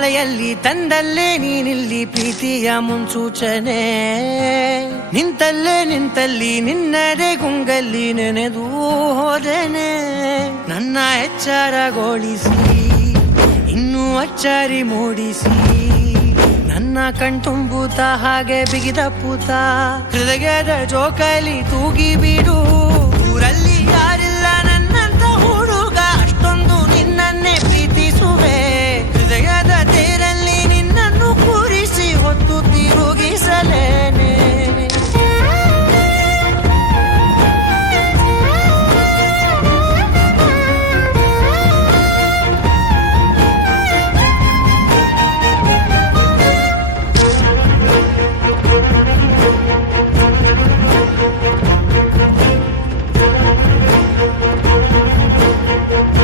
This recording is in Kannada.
ಮಳೆಯಲ್ಲಿ ತಂದಲ್ಲೇ ನೀನಿಲ್ಲಿ ಪ್ರೀತಿಯ ಮುನ್ಸೂಚನೆ. ನಿಂತಲ್ಲಿ ನಿನ್ನದೇ ಗುಂಗಲ್ಲಿ ನೆನೆದು ಹೋದೆನೆ. ನನ್ನ ಎಚ್ಚರಗೊಳಿಸಿ ಇನ್ನೂ ಅಚ್ಚರಿ ಮೂಡಿಸಿ, ನನ್ನ ಕಣ್ತುಂಬುತ್ತ ಹಾಗೆ ಬಿಗಿದ ಪೂತ ಹೃದಯದ ಜೋಕಾಲಿ ತೂಗಿ ಬಿಡು.